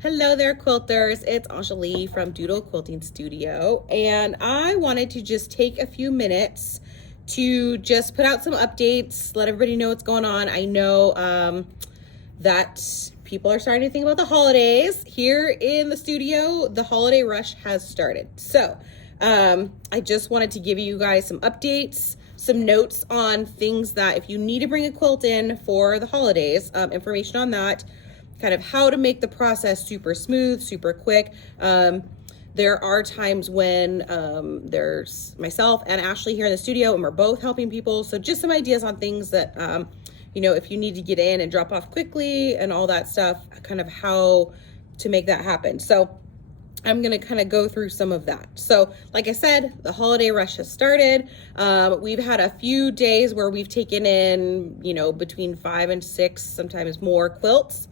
Hello there, quilters. It's Enjoli from Doodle Quilting Studio, and I wanted to just take a few minutes to just put out some updates, let everybody know what's going on. I know that people are starting to think about the holidays. Here in the studio, the holiday rush has started. So I just wanted to give you guys some updates, some notes on things that if you need to bring a quilt in for the holidays, information on that, kind of how to make the process super smooth, super quick. There are times when there's myself and Ashley here in the studio and we're both helping people. So just some ideas on things that, you know, if you need to get in and drop off quickly and all that stuff, kind of how to make that happen. So I'm gonna kind of go through some of that. So like I said, the holiday rush has started. We've had a few days where we've taken in, you know, between 5 and 6, sometimes more quilts.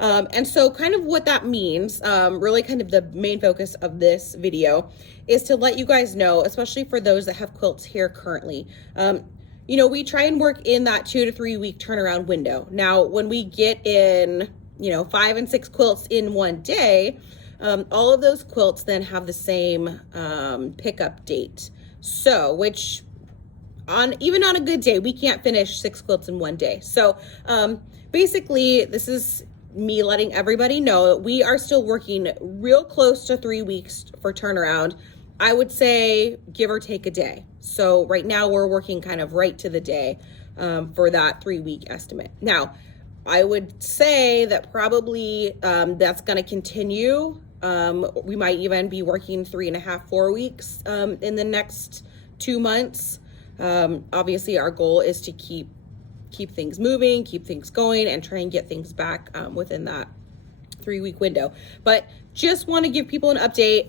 And so kind of what that means, really kind of the main focus of this video is to let you guys know, especially for those that have quilts here currently. You know, we try and work in that 2 to 3 week turnaround window. Now, when we get in, you know, 5 and 6 quilts in one day, all of those quilts then have the same pickup date. So, which even on a good day, we can't finish 6 quilts in one day. So basically, this is me letting everybody know that we are still working real close to 3 weeks for turnaround. I would say give or take a day. So right now we're working kind of right to the day for that 3 week estimate. Now, I would say that probably that's going to continue. We might even be working 3.5, 4 weeks in the next 2 months. Obviously, our goal is to keep things moving, keep things going, and try and get things back within that 3 week window. But just want to give people an update.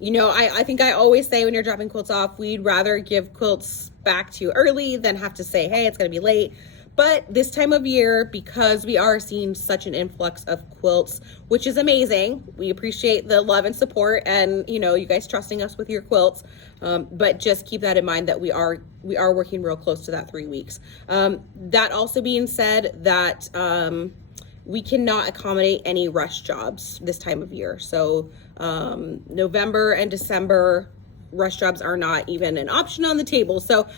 You know, I think I always say when you're dropping quilts off, we'd rather give quilts back to you early than have to say, hey, it's going to be late. But this time of year, because we are seeing such an influx of quilts, which is amazing. We appreciate the love and support and, you know, you guys trusting us with your quilts. But just keep that in mind that we are working real close to that 3 weeks. That also being said, that we cannot accommodate any rush jobs this time of year. So November and December, rush jobs are not even an option on the table. So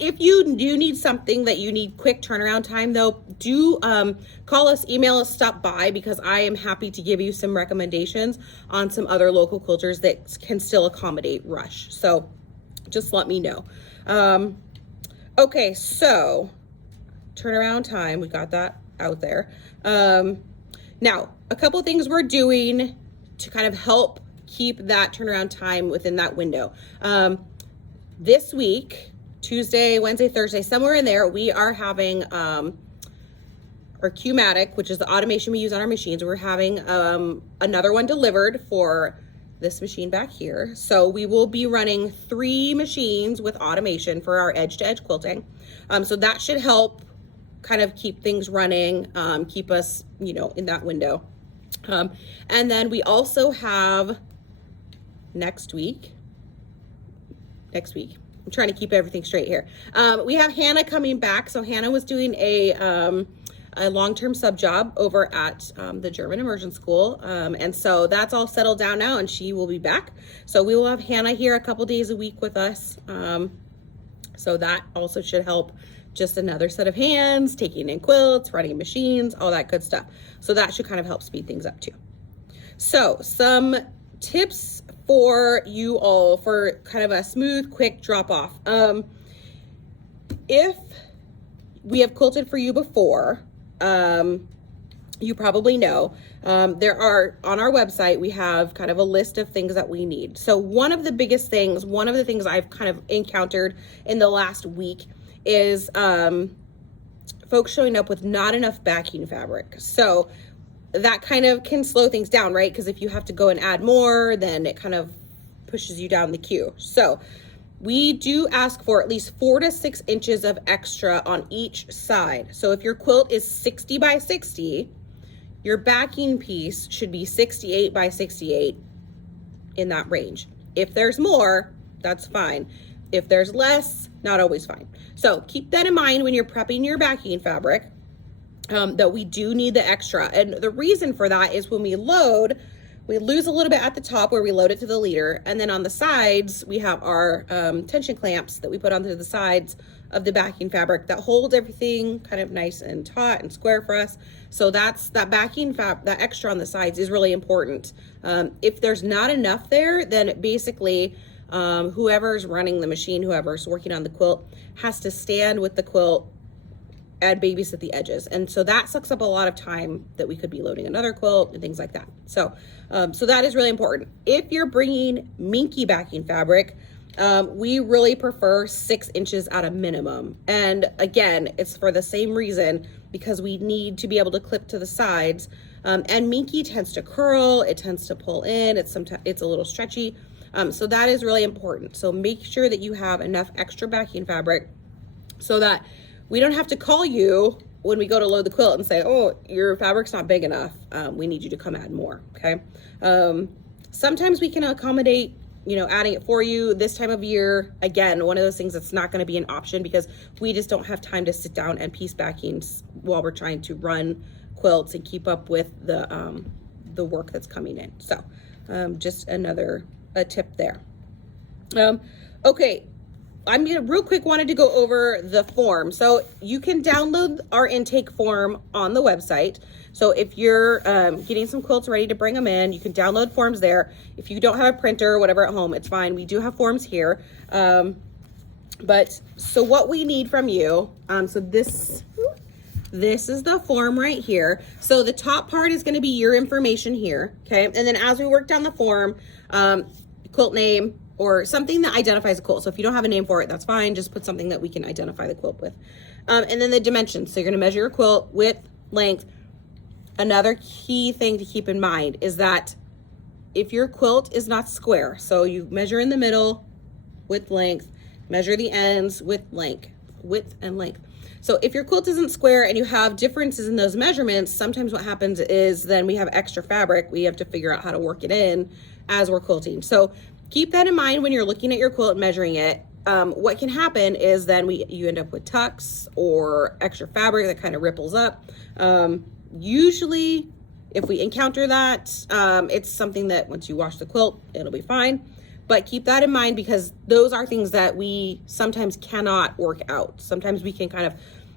if you do need something that you need quick turnaround time, though, do call us, email us, stop by, because I am happy to give you some recommendations on some other local quilters that can still accommodate rush. So just let me know. Okay, so turnaround time, we got that out there. Now, a couple of things we're doing to kind of help keep that turnaround time within that window. This week, Tuesday, Wednesday, Thursday, somewhere in there, we are having our Q-Matic, which is the automation we use on our machines. We're having another one delivered for this machine back here. So we will be running 3 machines with automation for our edge-to-edge quilting. So that should help kind of keep things running, keep us, you know, in that window. And then we also have next week, I'm trying to keep everything straight here. We have Hannah coming back. So Hannah was doing a long-term sub job over at the German Immersion School. And so that's all settled down now and she will be back. So we will have Hannah here a couple days a week with us. So that also should help, just another set of hands, taking in quilts, running machines, all that good stuff. So that should kind of help speed things up too. So some tips for you all for kind of a smooth, quick drop off. If we have quilted for you before, you probably know, there are, on our website, we have kind of a list of things that we need. So one of the biggest things, one of the things I've kind of encountered in the last week is folks showing up with not enough backing fabric. So that kind of can slow things down, right? Because if you have to go and add more, then it kind of pushes you down the queue. So we do ask for at least 4 to 6 inches of extra on each side. So if your quilt is 60 by 60, your backing piece should be 68 by 68 in that range. If there's more, that's fine. If there's less, not always fine. So keep that in mind when you're prepping your backing fabric. that we do need the extra. And the reason for that is when we load, we lose a little bit at the top where we load it to the leader. And then on the sides, we have our tension clamps that we put onto the sides of the backing fabric that hold everything kind of nice and taut and square for us. So that's that backing that extra on the sides is really important. If there's not enough there, then basically whoever's running the machine, whoever's working on the quilt, has to stand with the quilt and babysit the edges. And so that sucks up a lot of time that we could be loading another quilt and things like that. So, so that is really important. If you're bringing minky backing fabric, we really prefer 6 inches at a minimum. And again, it's for the same reason, because we need to be able to clip to the sides. And minky tends to curl, it tends to pull in, it's a little stretchy. So that is really important. So make sure that you have enough extra backing fabric so that we don't have to call you when we go to load the quilt and say, oh, your fabric's not big enough. We need you to come add more, okay? Sometimes we can accommodate, adding it for you this time of year. Again, one of those things that's not gonna be an option because we just don't have time to sit down and piece backings while we're trying to run quilts and keep up with the work that's coming in. So just a tip there. Okay. I'm gonna real quick wanted to go over the form. So you can download our intake form on the website. So if you're getting some quilts ready to bring them in, you can download forms there. If you don't have a printer or whatever at home, it's fine. We do have forms here. But so what we need from you, so this is the form right here. So the top part is gonna be your information here, okay? And then as we work down the form, quilt name, or something that identifies a quilt. So if you don't have a name for it, that's fine. Just put something that we can identify the quilt with. And then the dimensions. So you're gonna measure your quilt, width, length. Another key thing to keep in mind is that if your quilt is not square, so you measure in the middle, width, length, measure the ends, width and length. So if your quilt isn't square and you have differences in those measurements, sometimes what happens is then we have extra fabric. We have to figure out how to work it in as we're quilting. So keep that in mind when you're looking at your quilt and measuring it. What can happen is then you end up with tucks or extra fabric that kind of ripples up. Usually, if we encounter that, it's something that once you wash the quilt, it'll be fine. But keep that in mind because those are things that we sometimes cannot work out. Sometimes we can kind of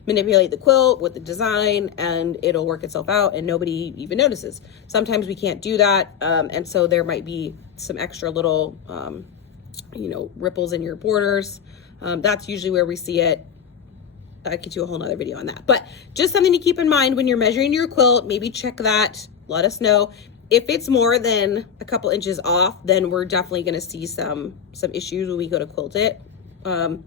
manipulate the quilt with the design and it'll work itself out and nobody even notices. Sometimes we can't do that. And so there might be some extra little, ripples in your borders. That's usually where we see it. I could do a whole nother video on that, but just something to keep in mind when you're measuring your quilt. Maybe check that, let us know. If it's more than a couple inches off, then we're definitely going to see some issues when we go to quilt it.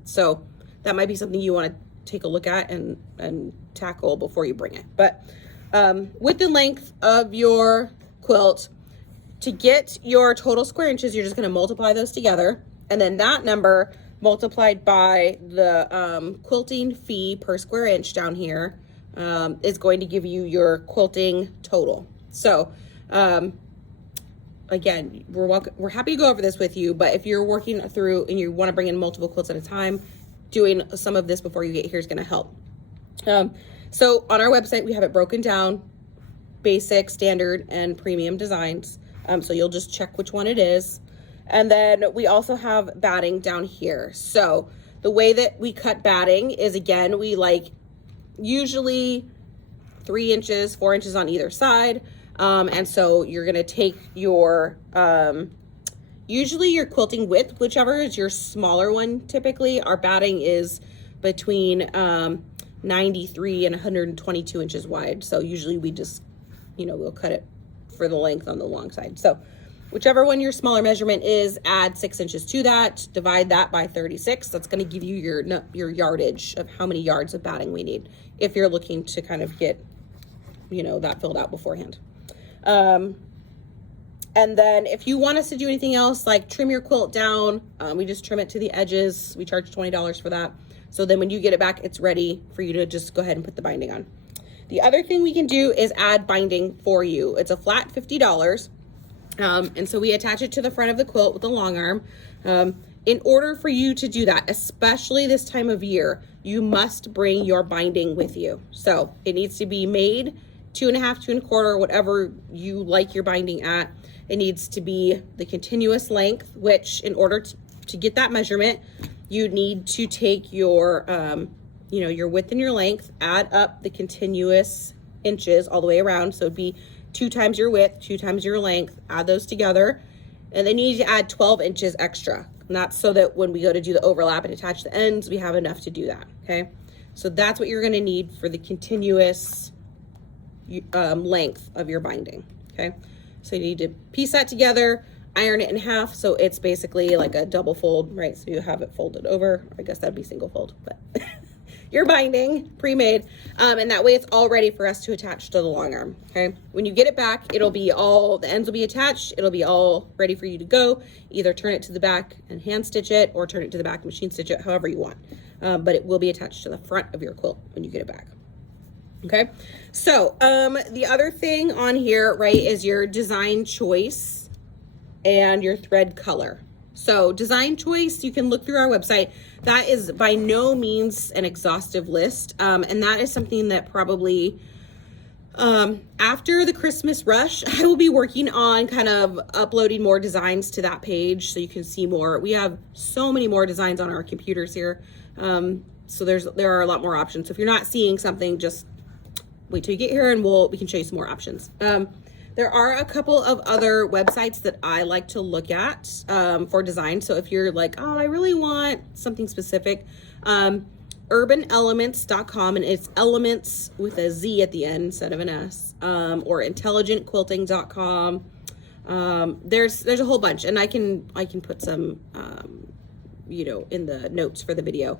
So that might be something you want to take a look at and tackle before you bring it. But with the length of your quilt, to get your total square inches, you're just going to multiply those together, and then that number multiplied by the quilting fee per square inch down here is going to give you your quilting total. So again, we're happy to go over this with you, but if you're working through and you want to bring in multiple quilts at a time, doing some of this before you get here is going to help. So on our website, we have it broken down, basic, standard, and premium designs. So you'll just check which one it is. And then we also have batting down here. So the way that we cut batting is, again, we usually 3 inches, 4 inches on either side. And so you're going to take your, usually your quilting width, whichever is your smaller one. Typically our batting is between 93 and 122 inches wide. So usually we just, we'll cut it for the length on the long side. So whichever one your smaller measurement is, add 6 inches to that, divide that by 36. That's going to give you your yardage of how many yards of batting we need if you're looking to kind of get, that filled out beforehand. And then if you want us to do anything else, like trim your quilt down, we just trim it to the edges. We charge $20 for that. So then when you get it back, it's ready for you to just go ahead and put the binding on. The other thing we can do is add binding for you. It's a flat $50. And so we attach it to the front of the quilt with a long arm. In order for you to do that, especially this time of year, you must bring your binding with you. So it needs to be made 2.5, 2.25, whatever you like your binding at. It needs to be the continuous length, which in order to get that measurement, you need to take your, your width and your length, add up the continuous inches all the way around. So it'd be 2 times your width, 2 times your length, add those together. And then you need to add 12 inches extra. And that's so that when we go to do the overlap and attach the ends, we have enough to do that, okay? So that's what you're gonna need for the continuous length of your binding, okay? So you need to piece that together, iron it in half, so it's basically like a double fold, right? So you have it folded over. I guess that'd be single fold, but your binding, pre-made, and that way it's all ready for us to attach to the long arm, okay? When you get it back, it'll be all, the ends will be attached, it'll be all ready for you to go. Either turn it to the back and hand stitch it, or turn it to the back and machine stitch it, however you want. But it will be attached to the front of your quilt when you get it back. Okay, so the other thing on here, right, is your design choice and your thread color. So design choice, you can look through our website. That is by no means an exhaustive list. And that is something that probably after the Christmas rush, I will be working on kind of uploading more designs to that page so you can see more. We have so many more designs on our computers here. So there are a lot more options. So if you're not seeing something, just wait till you get here and we can show you some more options. There are a couple of other websites that I like to look at for design. So if you're like, oh, I really want something specific, urbanelements.com, and it's elements with a Z at the end instead of an S, or intelligentquilting.com. There's a whole bunch, and I can put some, in the notes for the video.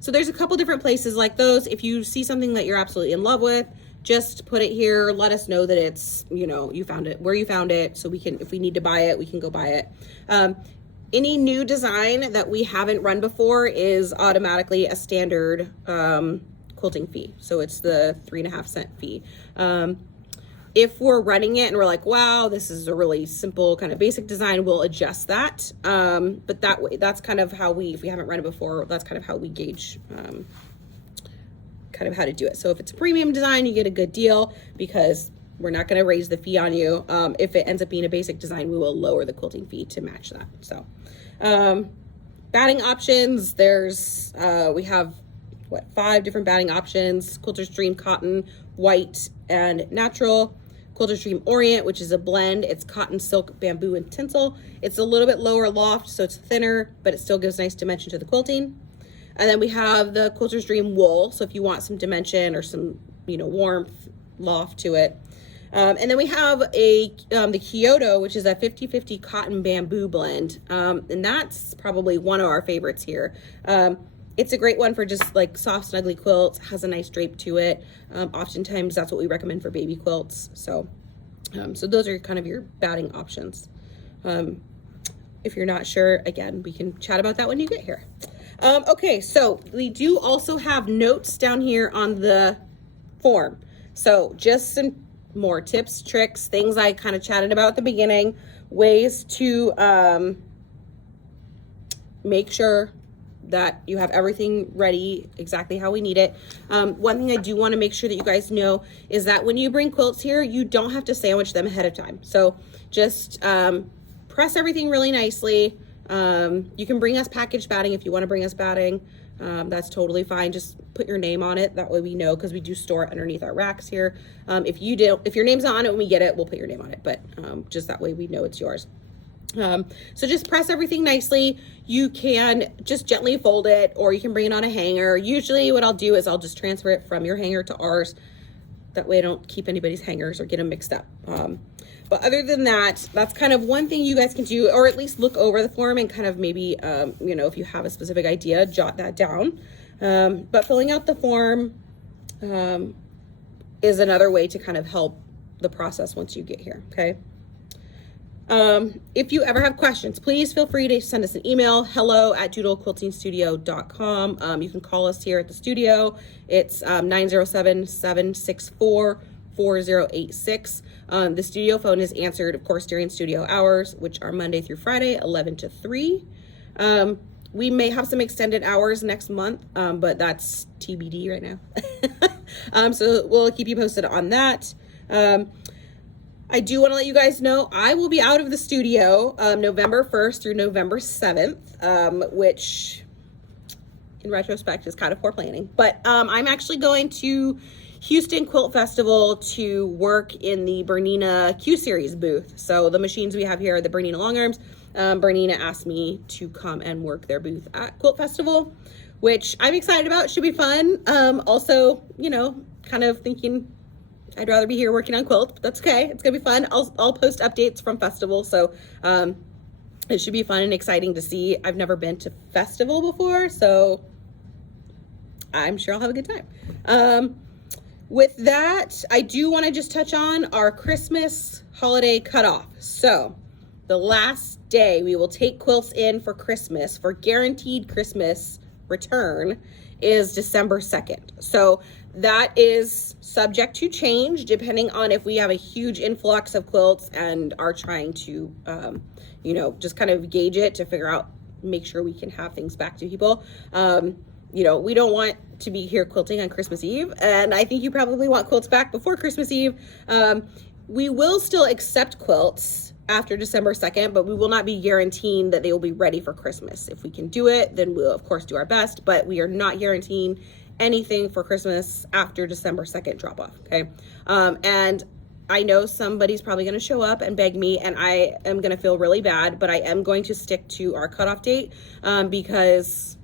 So there's a couple different places like those. If you see something that you're absolutely in love with, just put it here. Let us know that it's, you found it, where you found it, so we can, if we need to buy it, we can go buy it. Any new design that we haven't run before is automatically a standard quilting fee. So it's the 3.5 cent fee. If we're running it and we're like, wow, this is a really simple kind of basic design, we'll adjust that. But that way, that's kind of how if we haven't run it before, that's kind of how we gauge kind of how to do it. So if it's a premium design, you get a good deal because we're not going to raise the fee on you. If it ends up being a basic design, we will lower the quilting fee to match that. So batting options, we have 5 different batting options: Quilter's Dream Cotton, White, and Natural. Quilter's Dream Orient, which is a blend. It's cotton, silk, bamboo, and tinsel. It's a little bit lower loft, so it's thinner, but it still gives nice dimension to the quilting. And then we have the Quilter's Dream Wool, so if you want some dimension or some, warmth, loft to it. And then we have the Kyoto, which is a 50-50 cotton bamboo blend. And that's probably one of our favorites here. It's a great one for just like soft, snuggly quilts, has a nice drape to it. Oftentimes that's what we recommend for baby quilts. So those are kind of your batting options. If you're not sure, again, we can chat about that when you get here. Okay, so we do also have notes down here on the form. So just some more tips, tricks, things I kind of chatted about at the beginning, ways to make sure that you have everything ready exactly how we need it. One thing I do want to make sure that you guys know is that when you bring quilts here, you don't have to sandwich them ahead of time. So just press everything really nicely. You can bring us packaged batting if you want to bring us batting. That's totally fine. Just put your name on it. That way we know, because we do store it underneath our racks here. If your name's not on it when we get it, we'll put your name on it, but just that way we know it's yours. So just press everything nicely. You can just gently fold it, or you can bring it on a hanger. Usually what I'll do is I'll just transfer it from your hanger to ours. That way I don't keep anybody's hangers or get them mixed up. But other than that, that's kind of one thing you guys can do, or at least look over the form and kind of maybe, if you have a specific idea, jot that down. But filling out the form is another way to kind of help the process once you get here, okay? If you ever have questions, please feel free to send us an email, hello@doodlequiltingstudio.com. You can call us here at the studio. It's 907-764-4086. The studio phone is answered, of course, during studio hours, which are Monday through Friday, 11 to 3. We may have some extended hours next month, but that's TBD right now. So we'll keep you posted on that. I do want to let you guys know I will be out of the studio November 1st through November 7th, which in retrospect is kind of poor planning. But I'm actually going to Houston Quilt Festival to work in the Bernina Q Series booth. So the machines we have here are the Bernina long arms. Bernina asked me to come and work their booth at Quilt Festival, which I'm excited about. Should be fun. Also, you know, kind of thinking I'd rather be here working on quilts, but that's okay. It's gonna be fun. I'll post updates from festival, so it should be fun and exciting to see. I've never been to festival before, so I'm sure I'll have a good time. With that, I do want to just touch on our Christmas holiday cutoff. So the last day we will take quilts in for Christmas for guaranteed Christmas return is December 2nd. So that is subject to change depending on if we have a huge influx of quilts and are trying to, you know, just kind of gauge it to figure out, make sure we can have things back to people. You know, we don't want to be here quilting on Christmas Eve, and I think you probably want quilts back before Christmas Eve. We will still accept quilts after December 2nd, but we will not be guaranteeing that they will be ready for Christmas. If we can do it, then we'll of course do our best, but we are not guaranteeing anything for Christmas after December 2nd drop off, okay? And I know somebody's probably gonna show up and beg me, and I am gonna feel really bad, but I am going to stick to our cutoff date because,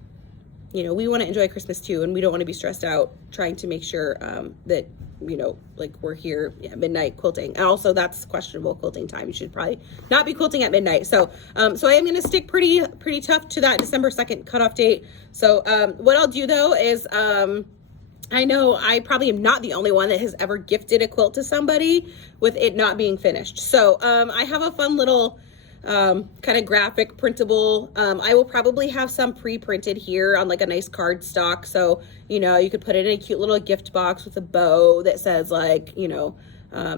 you know, we wanna enjoy Christmas too, and we don't wanna be stressed out trying to make sure that, you know, like we're here at midnight quilting. And also that's questionable quilting time. You should probably not be quilting at midnight. So so I am going to stick pretty tough to that December 2nd cutoff date. So what I'll do though is I know I probably am not the only one that has ever gifted a quilt to somebody with it not being finished. So I have a fun little kind of graphic printable. I will probably have some pre-printed here on like a nice card stock. So, you know, you could put it in a cute little gift box with a bow that says like, you know,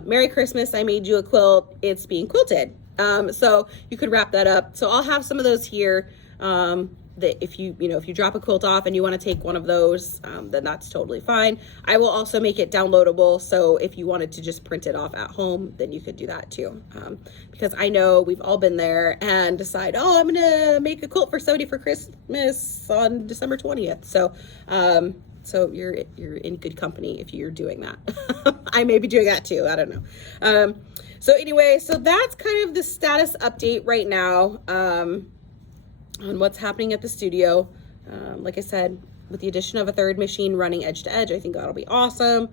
Merry Christmas, I made you a quilt, it's being quilted. So you could wrap that up. So I'll have some of those here. That if you drop a quilt off and you want to take one of those, then that's totally fine. I will also make it downloadable, so if you wanted to just print it off at home, then you could do that too. Because I know we've all been there and decide, oh, I'm gonna make a quilt for somebody for Christmas on December 20th. So so you're in good company if you're doing that. I may be doing that too, I don't know. So anyway, so that's kind of the status update right now on what's happening at the studio. Like I said, with the addition of a third machine running edge to edge, I think that'll be awesome.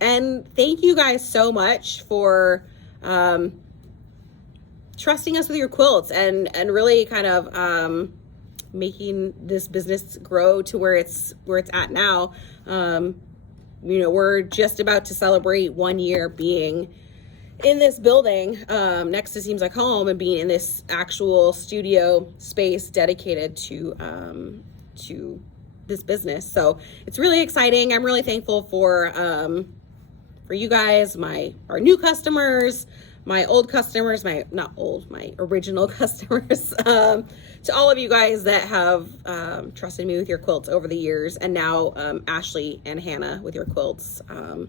And thank you guys so much for trusting us with your quilts and really kind of making this business grow to where it's at now. You know, we're just about to celebrate 1 year being in this building next to Seems Like Home and being in this actual studio space dedicated to this business. So it's really exciting. I'm really thankful for you guys, our new customers, my old customers, my original customers, to all of you guys that have trusted me with your quilts over the years, and now Ashley and Hannah with your quilts. And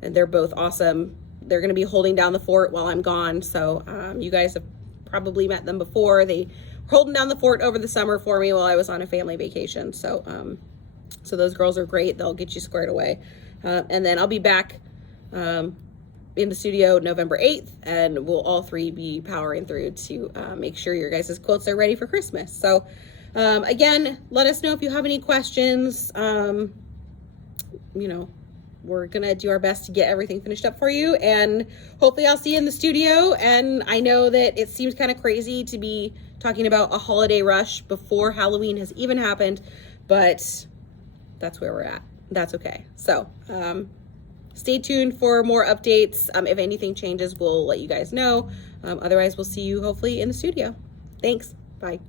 they're both awesome. They're going to be holding down the fort while I'm gone. So you guys have probably met them before. They were holding down the fort over the summer for me while I was on a family vacation. So so those girls are great. They'll get you squared away. And then I'll be back in the studio November 8th, and we'll all three be powering through to make sure your guys' quilts are ready for Christmas. So again, let us know if you have any questions. You know, we're gonna do our best to get everything finished up for you, and hopefully I'll see you in the studio. And I know that it seems kind of crazy to be talking about a holiday rush before Halloween has even happened, but that's where we're at. That's okay. So stay tuned for more updates. If anything changes, we'll let you guys know. Otherwise, we'll see you hopefully in the studio. Thanks. Bye.